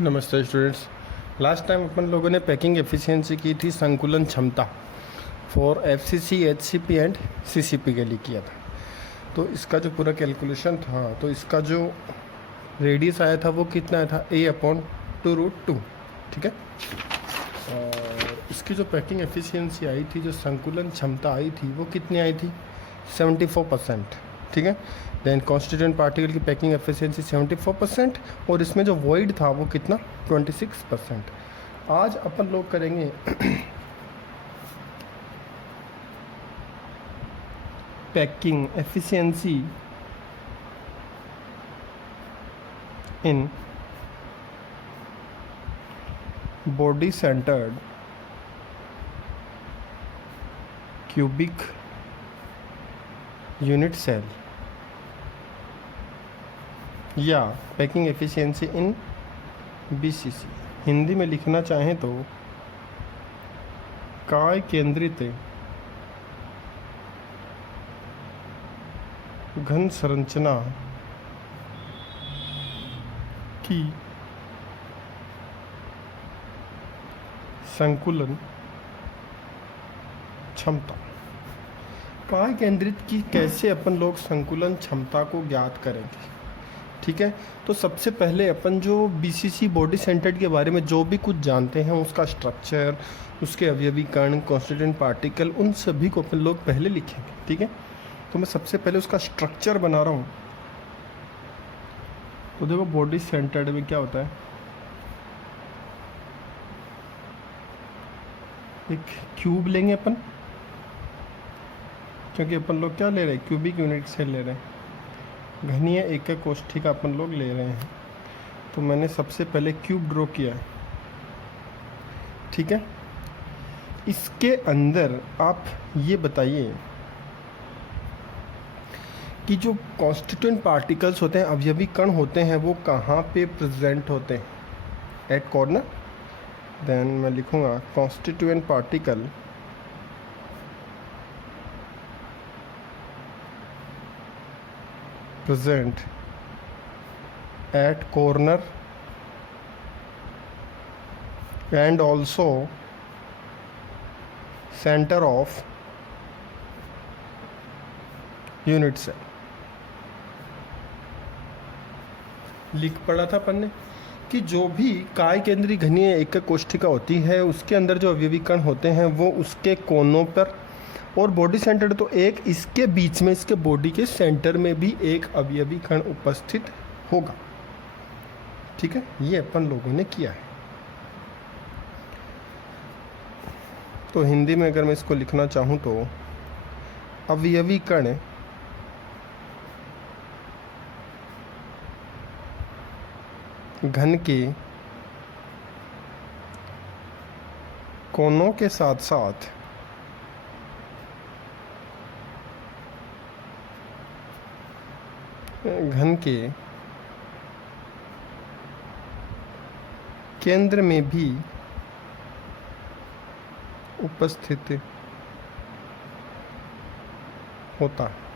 नमस्ते students. Last time अपन लोगों ने पैकिंग एफिशिएंसी की थी, संकुलन क्षमता for FCC, HCP and CCP के लिए किया था। तो इसका जो पूरा कैलकुलेशन था, तो इसका जो रेडियस आया था वो कितना आया था, a/2√2। ठीक है। और इसकी जो पैकिंग एफिशिएंसी आई थी, जो संकुलन क्षमता आई थी, वो कितनी आई थी, 74%। ठीक है। देन कॉन्स्टिट्यूएंट पार्टिकल की पैकिंग एफिशिएंसी 74%, और इसमें जो वॉइड था वो कितना, 26%। आज अपन लोग करेंगे packing efficiency in body centred cubic unit cell, या packing efficiency in BCC. Hindi में लिखना चाहें तो काय केंद्रित घन संरचना की संकुलन क्षमता। काय केंद्रित की कैसे अपन लोग संकुलन क्षमता को ज्ञात करेंगे। ठीक है। तो सबसे पहले अपन जो बीसीसी बॉडी सेंटर्ड के बारे में जो भी कुछ जानते हैं, उसका स्ट्रक्चर, उसके अवयवी कण, कॉन्स्टिट्यूएंट पार्टिकल, उन सभी को अपन लोग पहले लिखेंगे। ठीक है। तो मैं सबसे पहले उसका स्ट्रक्चर बना रहा हूँ। तो देखो बॉडी सेंटर्ड में क्या होता है, एक क्यूब लेंगे अपन, क्योंकि अपन लोग क्या ले रहे हैं, क्यूबिक यूनिट सेल ले रहे हैं। घनीय एकक कोष्ठिका अपन लोग ले रहे हैं। तो मैंने सबसे पहले क्यूब ड्रॉ किया है। ठीक है। इसके अंदर आप ये बताइए कि जो कॉन्स्टिट्यूएंट पार्टिकल्स होते हैं, अवयवी कण होते हैं, वो कहाँ पे प्रेजेंट होते हैं, एट कॉर्नर। देन मैं लिखूँगा constituent particle present at corner and also center of unit cell। लिख पढ़ा था अपन ने कि जो भी काय केंद्रीय घनीय एकक कोष्ठिका होती है, उसके अंदर जो अवयवी कण होते हैं वो उसके कोनों पर, और बॉडी सेंटर तो एक इसके बीच में, इसके बॉडी के सेंटर में भी एक अवयवी कण उपस्थित होगा। ठीक है। ये अपन लोगों ने किया है। तो हिंदी में अगर मैं इसको लिखना चाहूँ तो अवयवी कण घन के कोनों के साथ साथ घन के केंद्र में भी उपस्थित होता है।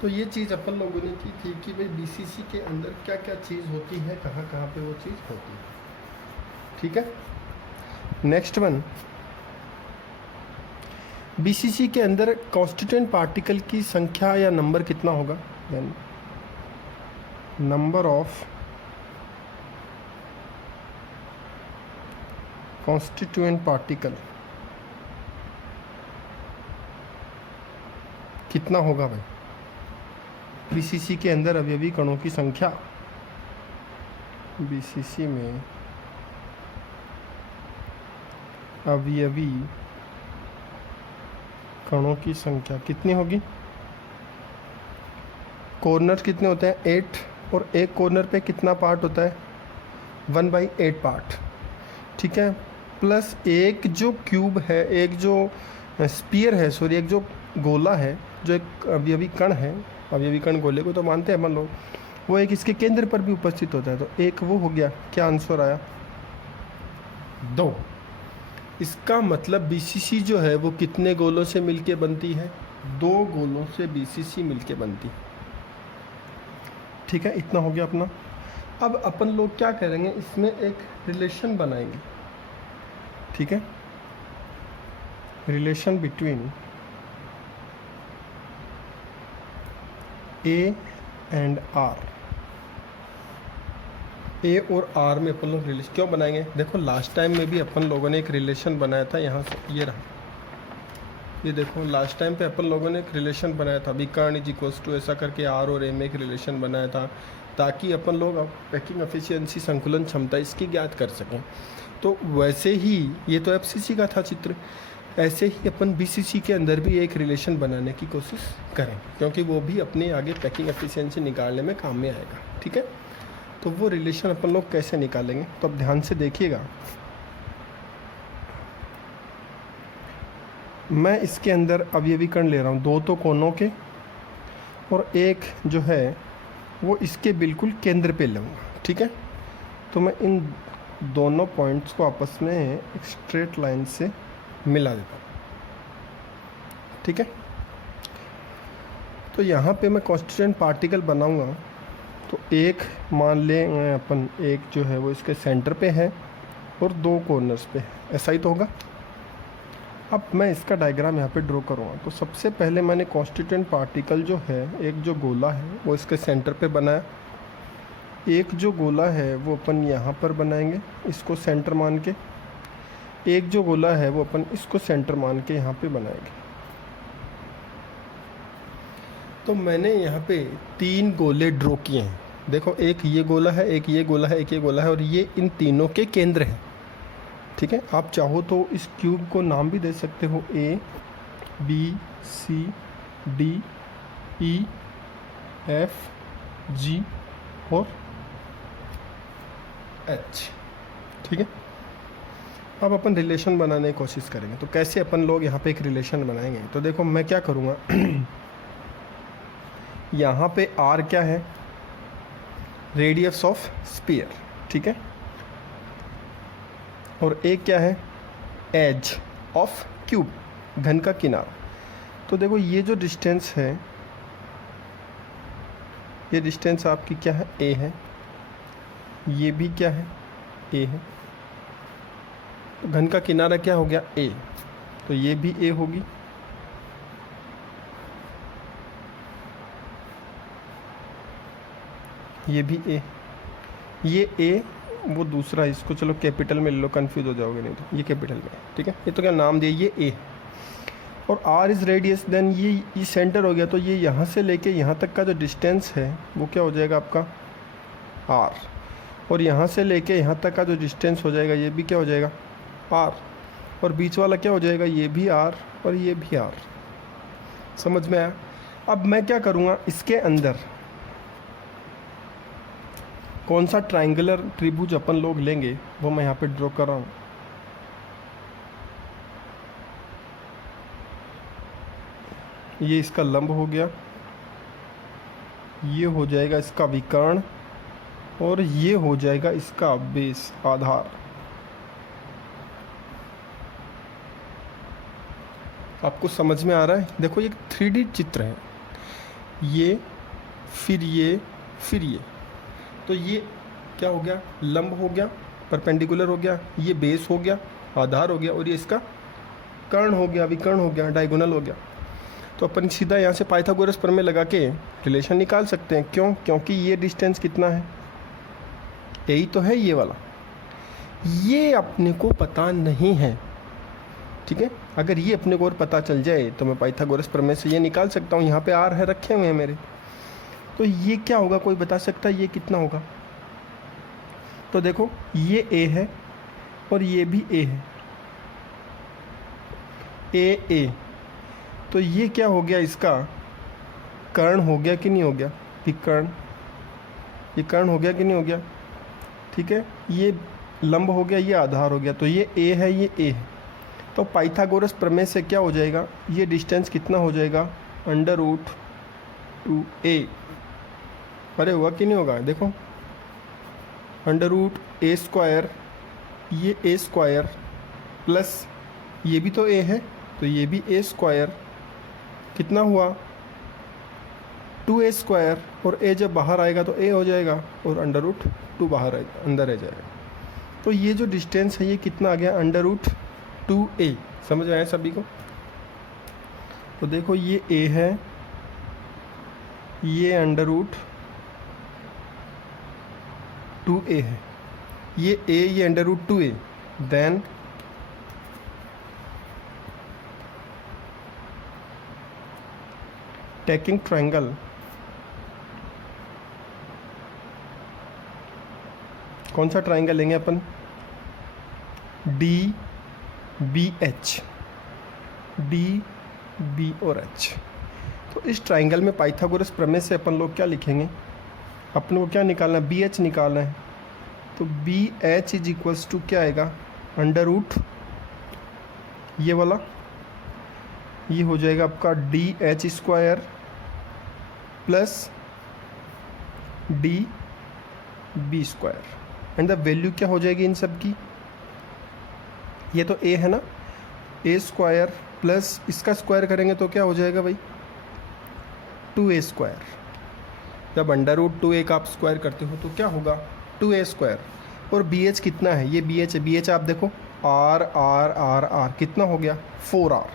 तो ये चीज़ अपन लोगों ने की थी कि भाई बीसीसी के अंदर क्या क्या चीज़ होती है, कहाँ कहाँ पे वो चीज़ होती है। ठीक है। नेक्स्ट वन, बीसीसी के अंदर कॉन्स्टिट्यूएंट पार्टिकल की संख्या या नंबर कितना होगा, then number of constituent particle कितना होगा भाई, बीसीसी के अंदर अवयवी कणों की संख्या। बीसीसी में अवयवी कणों की संख्या कितनी होगी, कॉर्नर कितने होते हैं, 8, और एक कॉर्नर पे कितना पार्ट होता है, 1/8 पार्ट। ठीक है। प्लस एक जो क्यूब है, एक जो स्पीयर है, सॉरी एक जो गोला है, जो एक अवयवी कण है, अवयवी कण गोले को तो मानते हैं अपन लोग, वो एक इसके केंद्र पर भी उपस्थित होता है। तो एक वो हो गया। क्या आंसर आया, 2। इसका मतलब बीसीसी जो है वो कितने गोलों से मिलके बनती है, 2 गोलों से बीसीसी मिलके बनती है। ठीक है, इतना हो गया अपना। अब अपन लोग क्या करेंगे, इसमें एक रिलेशन बनाएंगे, ठीक है, relation between a and r. A और आर में अपन लोग रिलेशन क्यों बनाएंगे, देखो लास्ट टाइम में भी अपन लोगों ने एक रिलेशन बनाया था, यहाँ से ये रहा, ये देखो लास्ट टाइम पे अपन लोगों ने एक रिलेशन बनाया था, विकर्ण इज इक्वल्स टू ऐसा करके आर और ए में एक रिलेशन बनाया था, ताकि अपन लोग पैकिंग एफिशिएंसी संकुलन क्षमता इसकी ज्ञात कर सकें। तो वैसे ही ये तो एफसीसी का था चित्र, ऐसे ही अपन बीसीसी के अंदर भी एक रिलेशन बनाने की कोशिश करें, क्योंकि वो भी अपने आगे पैकिंग एफिशिएंसी निकालने में काम में आएगा, ठीक है। तो वो रिलेशन अपन लोग कैसे निकालेंगे, तो अब ध्यान से देखिएगा। मैं इसके अंदर अब ये विकर्ण ले रहा हूँ, दो तो कोनों के और एक जो है वो इसके बिल्कुल केंद्र पे लूँगा, ठीक है। तो मैं इन दोनों पॉइंट्स को आपस में एक स्ट्रेट लाइन से मिला देता हूँ, ठीक है। तो यहाँ पे मैं कॉन्स्टिट्यूएंट पार्टिकल बनाऊँगा, तो एक मान लें अपन, एक जो है वो इसके सेंटर पे है और दो कॉर्नर्स पे है, ऐसा ही तो होगा। अब मैं इसका डायग्राम यहाँ पे ड्रॉ करूँगा। तो सबसे पहले मैंने कॉन्स्टिट्यूएंट पार्टिकल जो है, एक जो गोला है वो इसके सेंटर पे बनाया, एक जो गोला है वो अपन यहाँ पर बनाएंगे इसको सेंटर मान के, एक जो गोला है वो अपन इसको सेंटर मान के यहाँ पे बनाएंगे। तो मैंने यहाँ पे 3 गोले ड्रॉ किए हैं, देखो एक ये गोला है, एक ये गोला है, एक ये गोला है, और ये इन तीनों के केंद्र हैं, ठीक है। आप चाहो तो इस क्यूब को नाम भी दे सकते हो, A B C D E F G और एच, ठीक है। अब अपन रिलेशन बनाने की कोशिश करेंगे। तो कैसे अपन लोग यहाँ पे एक रिलेशन बनाएंगे, तो देखो मैं क्या करूँगा यहाँ पे आर क्या है, रेडियस ऑफ स्फीयर, ठीक है, और एक क्या है, एज ऑफ क्यूब, घन का किनारा। तो देखो ये जो डिस्टेंस है, ये डिस्टेंस आपकी क्या है, ए है, ये भी क्या है, ए है। तो घन का किनारा क्या हो गया, ए, तो ये भी ए होगी, ये भी ए, ये ए वो दूसरा, इसको चलो कैपिटल में ले लो, कंफ्यूज हो जाओगे नहीं तो, ये कैपिटल में, ठीक है। ये तो क्या नाम दिया, ये ए, और आर इज़ रेडियस, देन ये सेंटर हो गया, तो ये यहाँ से लेके यहाँ तक का जो डिस्टेंस है वो क्या हो जाएगा आपका आर, और यहाँ से लेके यहाँ तक का जो डिस्टेंस हो जाएगा ये भी क्या हो जाएगा आर, और बीच वाला क्या हो जाएगा, ये भी आर और ये भी आर। समझ में आया। अब मैं क्या करूँगा, इसके अंदर कौन सा ट्रायंगुलर त्रिभुज अपन लोग लेंगे वो मैं यहाँ पे ड्रॉ कर रहा हूँ। ये इसका लंब हो गया, ये हो जाएगा इसका विकर्ण, और ये हो जाएगा इसका बेस, आधार। आपको समझ में आ रहा है। देखो ये 3D चित्र है, ये फिर ये फिर ये, तो ये क्या हो गया, लंब हो गया, परपेंडिकुलर हो गया, ये बेस हो गया, आधार हो गया, और ये इसका कर्ण हो गया, विकर्ण हो गया, डायगोनल हो गया। तो अपन सीधा यहाँ से पाइथागोरस प्रमेय लगा के रिलेशन निकाल सकते हैं। क्यों, क्योंकि ये डिस्टेंस कितना है, यही तो है ये वाला, ये अपने को पता नहीं है, ठीक है। अगर ये अपने को और पता चल जाए तो मैं पाइथागोरस प्रमेय से ये निकाल सकता हूँ। यहाँ पे आर है, रखे हुए हैं मेरे, तो ये क्या होगा, कोई बता सकता है ये कितना होगा। तो देखो ये ए है और ये भी ए है, ए, तो ये क्या हो गया, इसका कर्ण हो गया कि नहीं हो गया, विकर्ण, ये कर्ण हो गया कि नहीं हो गया, ठीक है। ये लंब हो गया, ये आधार हो गया, तो ये ए है, ये ए है। तो पाइथागोरस प्रमेय से क्या हो जाएगा, ये डिस्टेंस कितना हो जाएगा, √2a। अरे हुआ कि नहीं होगा, देखो √a², ये a² प्लस ये भी तो a है, तो ये भी a², कितना हुआ 2a² और a जब बाहर आएगा तो a हो जाएगा और √2 बाहर अंदर आ जाएगा। तो ये जो डिस्टेंस है ये कितना आ गया, √2a। समझ में आया सभी को? तो देखो ये a है, ये √2a है, ये a, ये √2a। देन टेकिंग ट्रायंगल, कौन सा ट्रायंगल लेंगे अपन, DBH, D, B और H। तो इस ट्रायंगल में पाइथागोरस प्रमेय से अपन लोग क्या लिखेंगे, अपन को क्या निकालना है, BH निकालना है। तो BH इज इक्वल्स टू क्या आएगा, √ ये वाला, ये हो जाएगा आपका DH² plus DB²। And the value क्या हो जाएगी इन सब की, ये तो a है ना, a² प्लस इसका स्क्वायर करेंगे तो क्या हो जाएगा भाई, 2a²। जब √2a का आप स्क्वायर करते हो तो क्या होगा, 2a²। और BH कितना है, ये BH है, BH आप देखो R R R R कितना हो गया, 4R।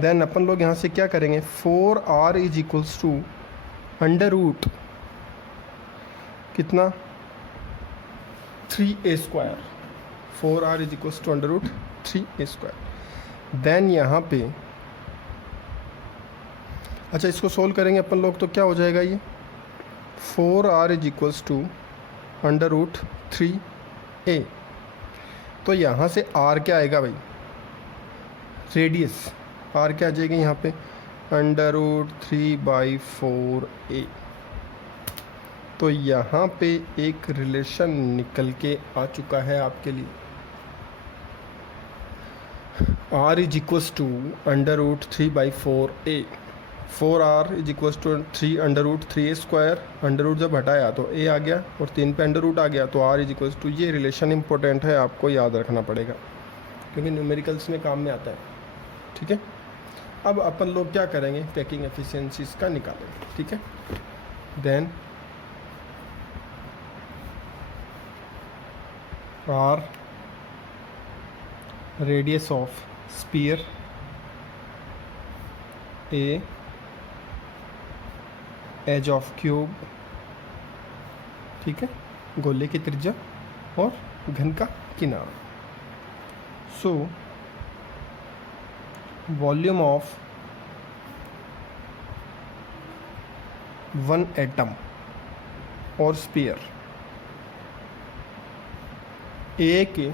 देन अपन लोग यहाँ से क्या करेंगे, 4R इज इक्वल्स टू √ कितना, 3a²। 4R is equals to √3a²। Then यहाँ पे अच्छा इसको सोल्व करेंगे अपन लोग तो क्या हो जाएगा, ये 4R is equals to √3a। तो यहाँ से R क्या आएगा भाई, रेडियस R क्या आ जाएगी यहाँ पे, √3/4a। तो यहाँ पे एक रिलेशन निकल के आ चुका है आपके लिए, R is equals to √3/4a। 4R is equals to 3 √3a²। जब हटाया तो a आ गया और 3 पे √ आ गया, तो R इज इक्वल्स टू, ये रिलेशन इंपॉर्टेंट है, आपको याद रखना पड़ेगा क्योंकि न्यूमेरिकल्स में काम में आता है। ठीक है, अब अपन लोग क्या करेंगे, पैकिंग एफिशिएंसीज का निकालेंगे। ठीक है, then R radius of sphere, A edge of cube, ठीक है, गोले की त्रिज्या और घन का किनारा। सो वॉल्यूम ऑफ 1 एटम और स्पीयर, ए के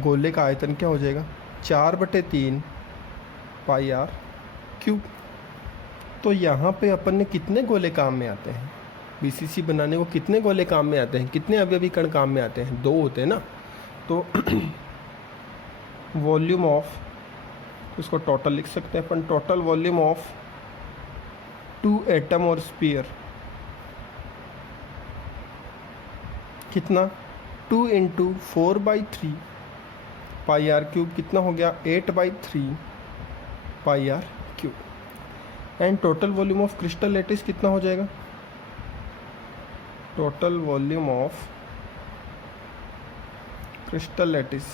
गोले का आयतन क्या हो जाएगा, 4/3 πr³ तो यहाँ पे अपन ने कितने गोले काम में आते हैं, BCC बनाने को कितने गोले काम में आते हैं, कितने अवयवी कण काम में आते हैं, 2 होते हैं ना। तो वॉल्यूम ऑफ, इसको टोटल लिख सकते हैं अपन, टोटल वॉल्यूम ऑफ 2 एटम और स्पीयर कितना, 2 × 4/3 πr³ कितना हो गया, 8/3 πr³। And total volume of crystal lattice कितना हो जाएगा, total volume of crystal lattice,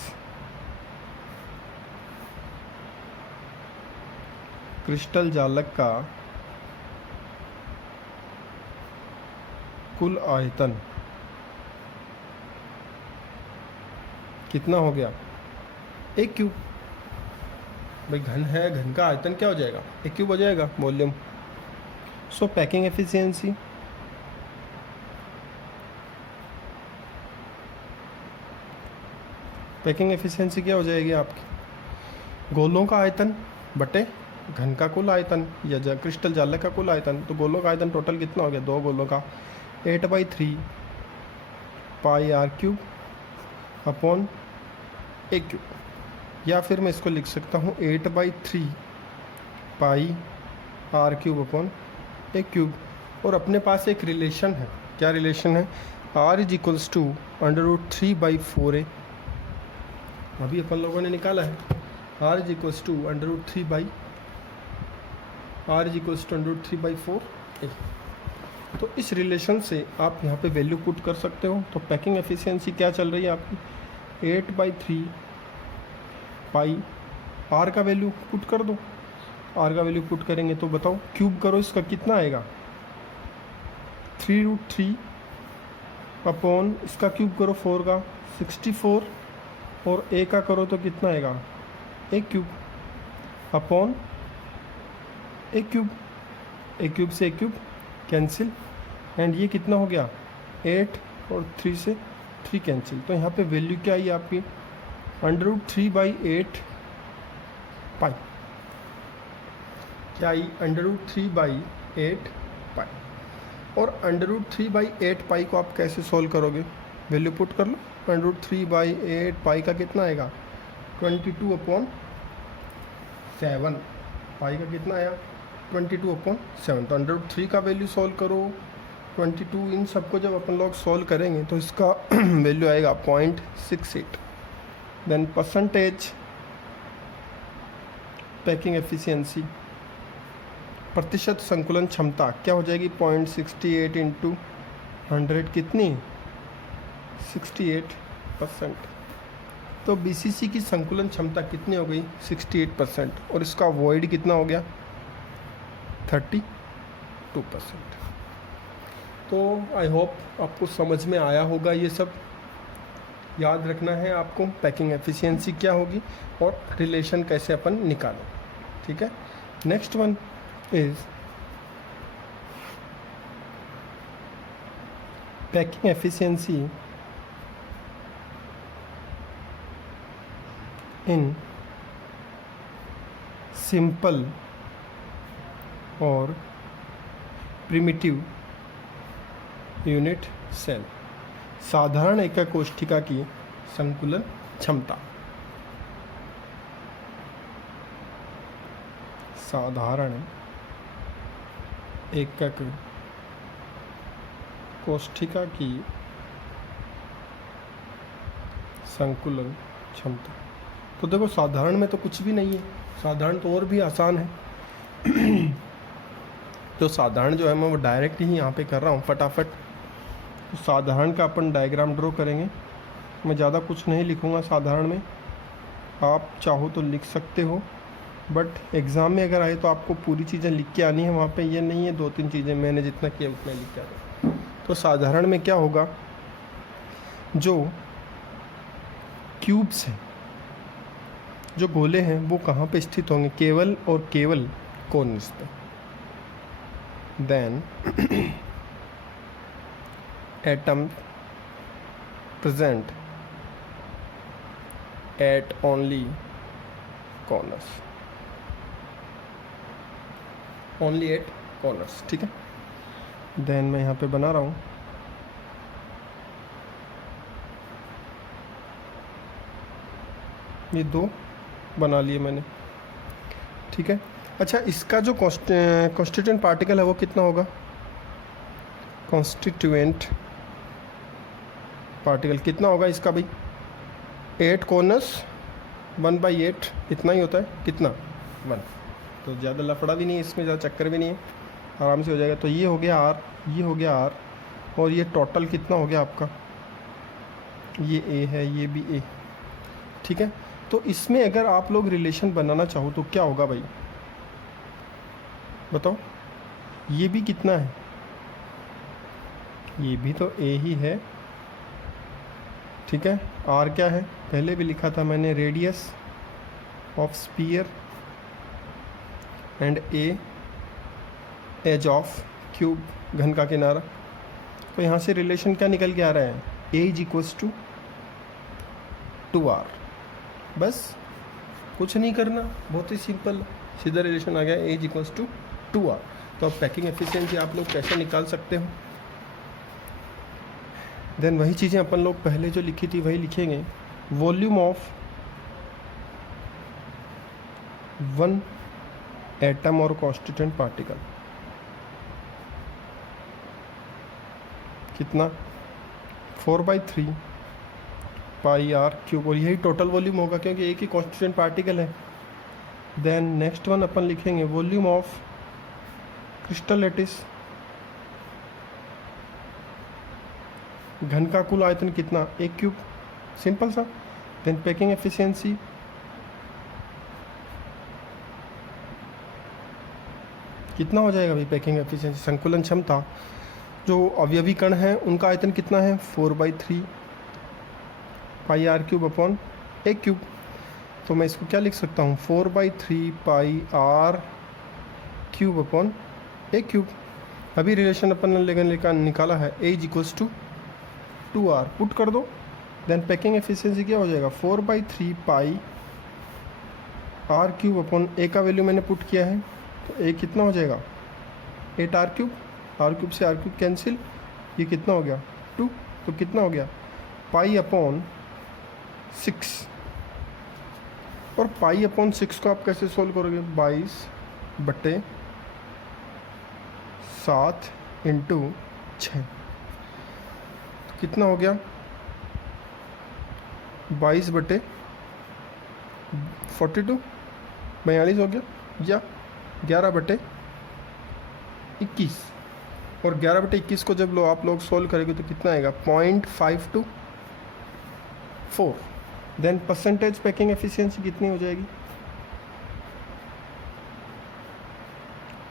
crystal जालक का कुल आयतन कितना हो गया, A³ भाई घन है, घन का आयतन क्या हो जाएगा, A³ हो जाएगा वॉल्यूम। सो पैकिंग एफिशिएंसी, पैकिंग एफिशिएंसी क्या हो जाएगी आपकी, गोलों का आयतन बटे घन का कुल आयतन या क्रिस्टल जालक का कुल आयतन। तो गोलों का आयतन टोटल कितना हो गया, 2 गोलों का, 8/3 πr³ अपॉन A³। या फिर मैं इसको लिख सकता हूँ 8/3 πr³ अपॉन A³। और अपने पास एक रिलेशन है, क्या रिलेशन है, R is equals to √3/4a। अभी अपन लोगों ने निकाला है, R is equals to √3/4a। तो इस रिलेशन से आप यहाँ पे वैल्यू पुट कर सकते हो। तो पैकिंग एफिशिएंसी क्या चल रही है आपकी, 8/3 पाई, आर का वैल्यू पुट कर दो। आर का वैल्यू पुट करेंगे तो बताओ, क्यूब करो इसका कितना आएगा, 3√3 अपॉन इसका क्यूब करो 4 का 64, और ए का करो तो कितना आएगा, एक क्यूब अपॉन एक क्यूब, एक क्यूब से एक क्यूब कैंसिल, एंड ये कितना हो गया 8 और 3 से 3 कैंसिल। तो यहाँ पे वैल्यू क्या आई आपकी, √3/8 पाई, क्या आई, √3/8 पाई। और √3/8 पाई को आप कैसे सॉल्व करोगे, वैल्यू पुट कर लो, √3/8 पाई का कितना आएगा, 22/7, पाई का कितना आया 22/7। तो √3 का वैल्यू सॉल्व करो, 22, इन सबको जब अपन लोग सॉल्व करेंगे तो इसका वैल्यू आएगा 0.68। देन परसेंटेज पैकिंग एफिशिएंसी, प्रतिशत संकुलन क्षमता क्या हो जाएगी, 0.68 इंटू 100 कितनी, 68%। तो बीसीसी की संकुलन क्षमता कितनी हो गई, 68%, और इसका वॉइड कितना हो गया, 32%। तो आई होप आपको समझ में आया होगा। ये सब याद रखना है आपको, पैकिंग एफिशिएंसी क्या होगी और रिलेशन कैसे अपन निकालें, ठीक है। Next one is packing efficiency in simple और प्रिमिटिव यूनिट सेल, साधारण एकक कोष्ठिका की संकुलन क्षमता, साधारण एकक कोष्ठिका की संकुलन क्षमता। तो देखो साधारण में तो कुछ भी नहीं है, साधारण तो और भी आसान है। तो साधारण जो है मैं वो डायरेक्ट ही यहाँ पे कर रहा हूँ फटाफट। तो साधारण का अपन डायग्राम ड्रॉ करेंगे, मैं ज़्यादा कुछ नहीं लिखूँगा साधारण में, आप चाहो तो लिख सकते हो, बट एग्ज़ाम में अगर आए तो आपको पूरी चीज़ें लिख के आनी है। वहाँ पे ये नहीं है 2-3 चीज़ें मैंने जितना किया उतना लिख के आना। तो साधारण में क्या होगा, जो क्यूब्स हैं, जो गोले हैं, वो कहाँ पे स्थित होंगे, केवल और केवल कॉर्नर्स पे। Then atom present at only corners, only at corners, ठीक है। देन मैं यहाँ पे बना रहा हूँ, ये 2 बना लिए मैंने, ठीक है। अच्छा, इसका जो कॉन्स्टिट्यूएंट पार्टिकल है वो कितना होगा, कॉन्स्टिट्यूएंट पार्टिकल कितना होगा इसका भाई, 8 कॉर्नर्स 1/8 इतना ही होता है, कितना 1। तो ज़्यादा लफड़ा भी नहीं है इसमें, ज़्यादा चक्कर भी नहीं है, आराम से हो जाएगा। तो ये हो गया R, ये हो गया R, और ये टोटल कितना हो गया आपका, ये A है, ये भी A, ठीक है। तो इसमें अगर आप लोग रिलेशन बनाना चाहो तो क्या होगा भाई, बताओ, ये भी कितना है, ये भी तो A ही है, ठीक है। R क्या है, पहले भी लिखा था मैंने, radius of sphere, and A edge of cube, घन का किनारा। तो यहाँ से रिलेशन क्या निकल के आ रहा है, A = 2R। बस कुछ नहीं करना, बहुत ही सिंपल, सीधा रिलेशन आ गया, A = 2R। तो अब पैकिंग एफिशिएंसी आप लोग कैसे निकाल सकते हो। देन वही चीज़ें अपन लोग पहले जो लिखी थी वही लिखेंगे, वॉल्यूम ऑफ 1 एटम और कॉन्स्टिट्यूएंट पार्टिकल कितना, 4/3 पाई R क्यूब, और यही टोटल वॉल्यूम होगा क्योंकि एक ही कॉन्स्टिट्यूएंट पार्टिकल है। देन नेक्स्ट वन अपन लिखेंगे, वॉल्यूम ऑफ क्रिस्टल लैटिस घन का कुल आयतन कितना, ए क्यूब, सिंपल सा। देन पैकिंग एफिशिएंसी कितना हो जाएगा भाई, पैकिंग एफिशिएंसी संकुलन क्षमता जो अवयवी कण है उनका आयतन कितना है, 4/3 pi r cube upon a cube. तो मैं इसको क्या लिख सकता हूँ, 4/3 pi r cube upon a cube. अभी रिलेशन अपन ने निकाला है, a is equals to 2r, put कर दो। देन पैकिंग एफिशिएंसी क्या हो जाएगा, 4/3 pi r cube upon a का वैल्यू मैंने पुट किया है, तो ए कितना हो जाएगा, 8r क्यूब, आर क्यूब से आर क्यूब कैंसिल, ये कितना हो गया 2, तो कितना हो गया पाई अपॉन 6। और पाई अपॉन 6 को आप कैसे सोल्व करोगे, 22/7 इंटू 6, तो कितना हो गया 22/42 42 हो गया, या 11/21। और 11/21 को जब आप लोग सोल्व करेंगे तो कितना आएगा, 0.524। देन परसेंटेज पैकिंग एफिशिएंसी कितनी हो जाएगी,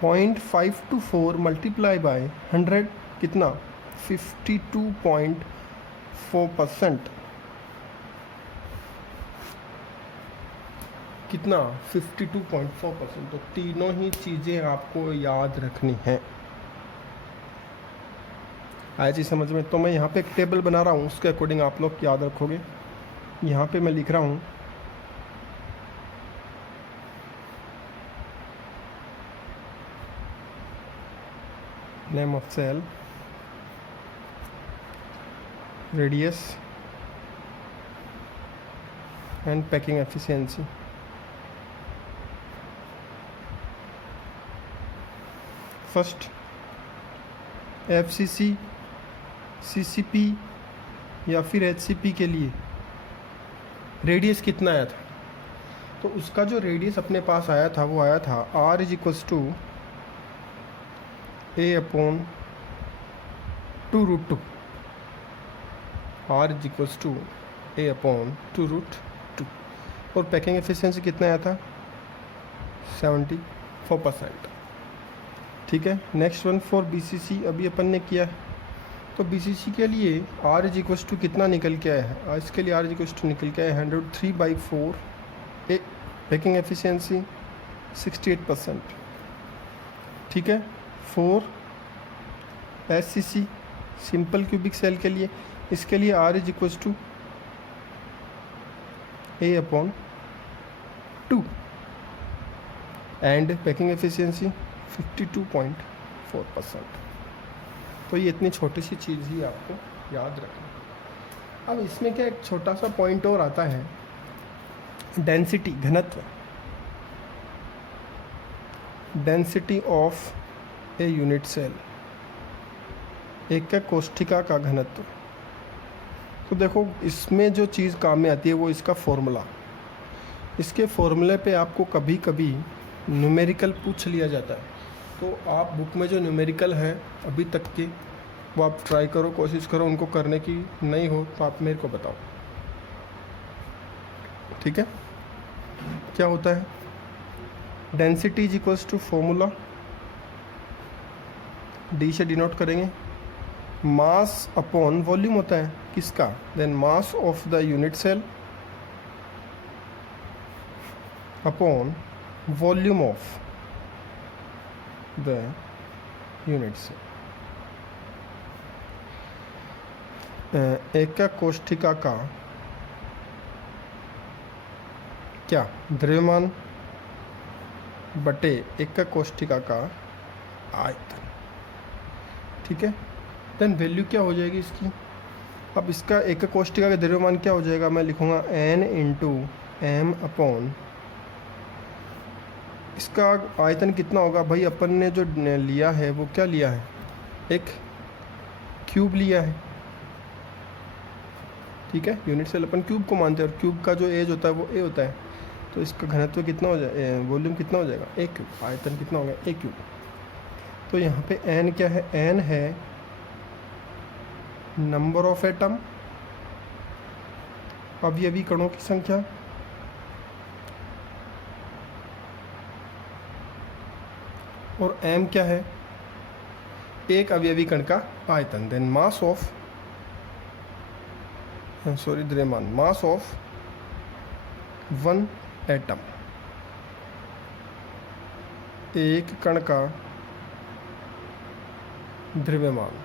0.524 मल्टीप्लाई बाय 100 कितना, 52.4%, कितना 52.4%। तो तीनों ही चीज़ें आपको याद रखनी है। आया चीज़ समझ में। तो मैं यहाँ पे एक टेबल बना रहा हूँ, उसके अकॉर्डिंग आप लोग याद रखोगे। यहाँ पे मैं लिख रहा हूँ name of cell, radius and packing efficiency. First FCC, CCP या फिर एचसीपी के लिए रेडियस कितना आया था, तो उसका जो रेडियस अपने पास आया था वो आया था r is equals to a upon 2√2, r is equals to a upon 2√2। और पैकिंग एफिशिएंसी कितना आया था, 74%। ठीक है। नेक्स्ट वन फॉर बीसीसी, अभी अपन ने किया है, तो बीसीसी के लिए r इज इक्वल्स टू कितना निकल के आया है, इसके लिए r इज इक्वल्स टू निकल के आया 103/4, पैकिंग एफिशिएंसी 68%। ठीक है। For SCC simple cubic cell के लिए, इसके लिए r is equals to a upon 2 and packing efficiency 52.4%। तो ये इतनी छोटी सी चीज़ ही आपको याद रखना। अब इसमें क्या एक छोटा सा पॉइंट और आता है, डेंसिटी, घनत्व, density of a unit cell, एक कोष्ठिका का घनत्व। तो देखो इसमें जो चीज़ काम में आती है वो इसका फॉर्मूला, इसके फॉर्मूले पे आपको कभी कभी न्यूमेरिकल पूछ लिया जाता है। तो आप बुक में जो न्यूमेरिकल हैं अभी तक के वो आप ट्राई करो, कोशिश करो उनको करने की, नहीं हो तो आप मेरे को बताओ। ठीक है। क्या होता है, density is equals to formula, D से डिनोट करेंगे, मास अपॉन वॉल्यूम होता है किसका, then mass of the unit cell upon volume of the unit cell. एक कोष्ठिका का क्या, द्रव्यमान बटे एक कोष्ठिका का आयतन। ठीक है। देन वैल्यू क्या हो जाएगी इसकी, अब इसका एक कोष्ठिका का द्रव्यमान क्या हो जाएगा, मैं लिखूँगा n इंटू एम अपॉन, इसका आयतन कितना होगा भाई, अपन ने जो लिया है वो क्या लिया है, एक क्यूब लिया है। ठीक है। यूनिट सेल अपन क्यूब को मानते हैं और क्यूब का जो एज होता है वो ए होता है, तो इसका घनत्व कितना हो जाए, वॉल्यूम कितना हो जाएगा, ए क्यूब, आयतन कितना होगा, ए क्यूब। तो यहाँ पे n क्या है, n है नंबर ऑफ एटम, अवयवी कणों की संख्या, और m क्या है, एक अवयवी कण का आयतन। देन मास ऑफ द्रव्यमान, मास ऑफ वन एटम, एक कण का द्रव्यमान।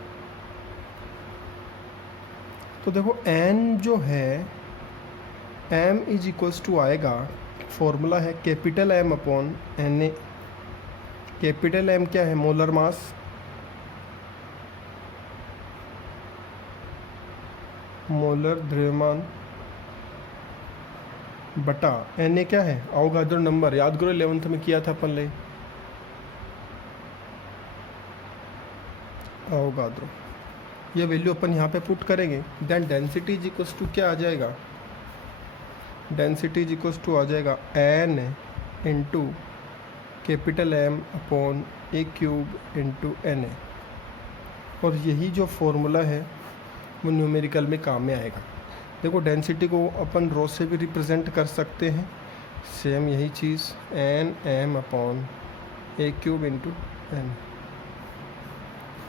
तो देखो n जो है, m इज इक्वल्स टू आएगा, फॉर्मूला है capital M upon Na। Capital M क्या है, मोलर मास, मोलर द्रव्यमान, बटा Na क्या है, अवोगाद्रो नंबर। याद करो 11th में किया था अपन ले, अवोगाद्रो। ये वैल्यू अपन यहाँ पे पुट करेंगे। Then density is equals to क्या आ जाएगा, डेंसिटी इज इक्वल्स टू आ जाएगा n into capital M upon a cube into Na। और यही जो फॉर्मूला है वो न्यूमेरिकल में काम में आएगा। देखो डेंसिटी को अपन रो से भी रिप्रेजेंट कर सकते हैं, सेम यही चीज़ n m upon a cube into n।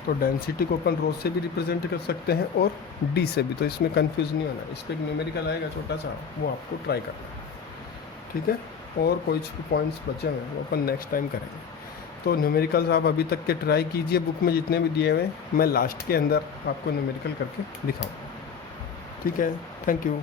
तो डेंसिटी को अपन रो से भी रिप्रेजेंट कर सकते हैं और d से भी, तो इसमें कंफ्यूज नहीं होना। इस पर एक न्यूमेरिकल आएगा छोटा सा, वो आपको ट्राई करना है, ठीक है। और कोई पॉइंट्स बचे हुए हैं वो अपन नेक्स्ट टाइम करेंगे। तो न्यूमेरिकल्स आप अभी तक के ट्राई कीजिए, बुक में जितने भी दिए हुए मैं लास्ट के अंदर आपको न्यूमेरिकल करके दिखाऊँगा, ठीक है। Thank you.